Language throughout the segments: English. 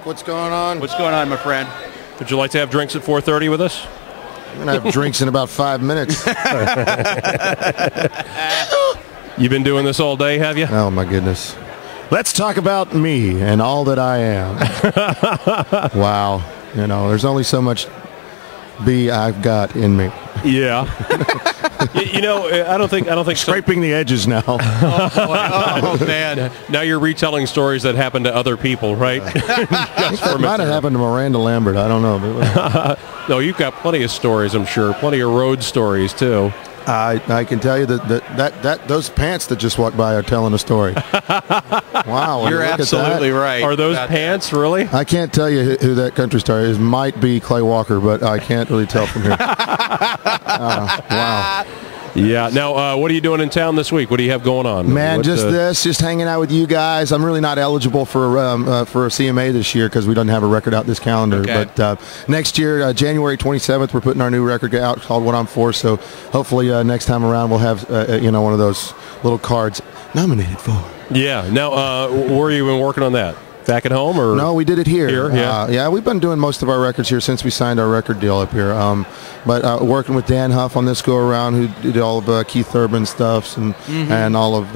Mike. What's going on? What's going on, my friend? Would you like to have drinks at 4:30 with us? I'm going to have drinks in about 5 minutes. You've been doing this all day, have you? Oh, my goodness. Let's talk about me and all that I am. Wow. You know, there's only so much B I've got in me. Yeah. you know, I don't think Scraping the edges now. Oh, man. Now you're retelling stories that happened to other people, right? That might have happened to Miranda Lambert. I don't know. No, you've got plenty of stories, I'm sure. Plenty of road stories, too. I can tell you that those pants that just walked by are telling a story. Wow. You're absolutely right. Are those pants, really? I can't tell you who that country star is. Might be Clay Walker, but I can't really tell from here. Wow. Yeah. Now, what are you doing in town this week? What do you have going on? Man, just hanging out with you guys. I'm really not eligible for a CMA this year because we don't have a record out this calendar. Okay. But next year, January 27th, we're putting our new record out called What I'm For. So hopefully next time around we'll have one of those little cards nominated for. Yeah. Now, where have you been working on that? Back at home, or no? We did it here. Here, yeah. Yeah, we've been doing most of our records here since we signed our record deal up here. But working with Dan Huff on this go around, who did all of Keith Urban stuffs and all of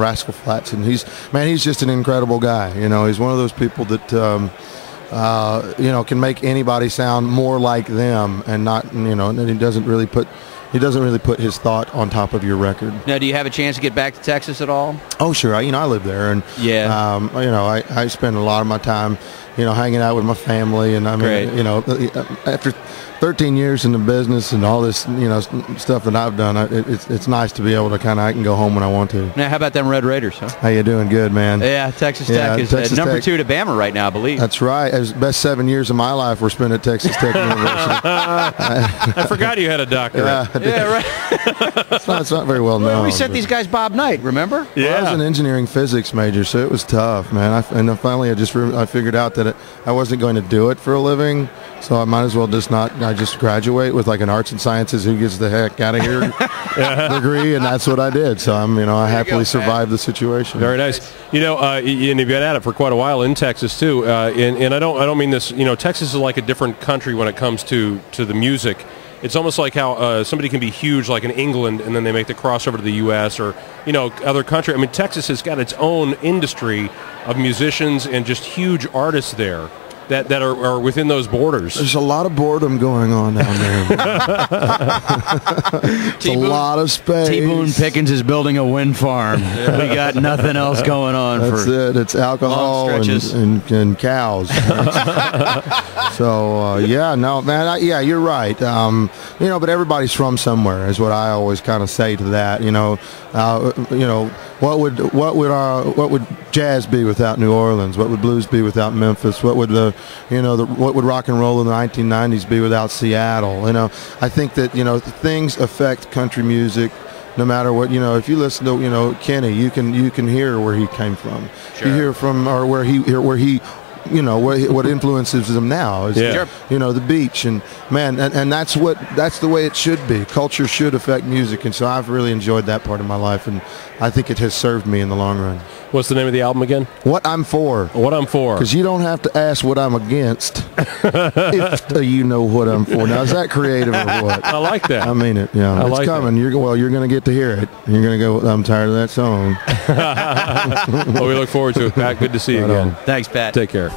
Rascal Flatts, and he's just an incredible guy. You know, he's one of those people that can make anybody sound more like them, and not and he doesn't really put his thought on top of your record. Now, do you have a chance to get back to Texas at all? Oh, sure. I live there, and I spend a lot of my time, hanging out with my family, and I mean, after 13 years in the business and all this, stuff that I've done, it's nice to be able to I can go home when I want to. Now, how about them Red Raiders, huh? How you doing? Good, man. Yeah, Texas Tech is Texas number Tech. 2 to Bama right now, I believe. That's right. As best 7 years of my life were spent at Texas Tech University. I forgot you had a doctorate. Yeah, right. It's not very well known. We sent these guys Bob Knight, remember? Well, I was an engineering physics major, so it was tough, man. And finally I figured out that I wasn't going to do it for a living, so I might as well just graduate with like an arts and sciences who gets the heck out of here degree, and that's what I did. So I happily survived the situation. Very nice. And you've been at it for quite a while in Texas too. And I don't mean this. Texas is like a different country when it comes to the music. It's almost like how somebody can be huge, like in England, and then they make the crossover to the U.S. or other country. I mean, Texas has got its own industry of musicians and just huge artists there that are within those borders. There's a lot of boredom going on down there. It's a lot of space. T. Boone Pickens is building a wind farm. We got nothing else going on. That's it. It's alcohol and cows. So, man, you're right. But everybody's from somewhere is what I always kind of say to that. What would jazz be without New Orleans? What would blues be without Memphis? What would what would rock and roll in the 1990s be without Seattle? I think that things affect country music. No matter what, if you listen to Kenny, you can hear where he came from. Sure. You hear from or where he what influences him now is the beach, and man, and that's the way it should be. Culture should affect music, and so I've really enjoyed that part of my life, and I think it has served me in the long run. What's the name of the album again? What I'm For. What I'm For. Because you don't have to ask what I'm against if you know what I'm for. Now, is that creative or what? I like that. I mean it. Yeah, it's coming. You're going to get to hear it. You're going to go, I'm tired of that song. Well, we look forward to it, Pat. Good to see you again. Thanks, Pat. Take care.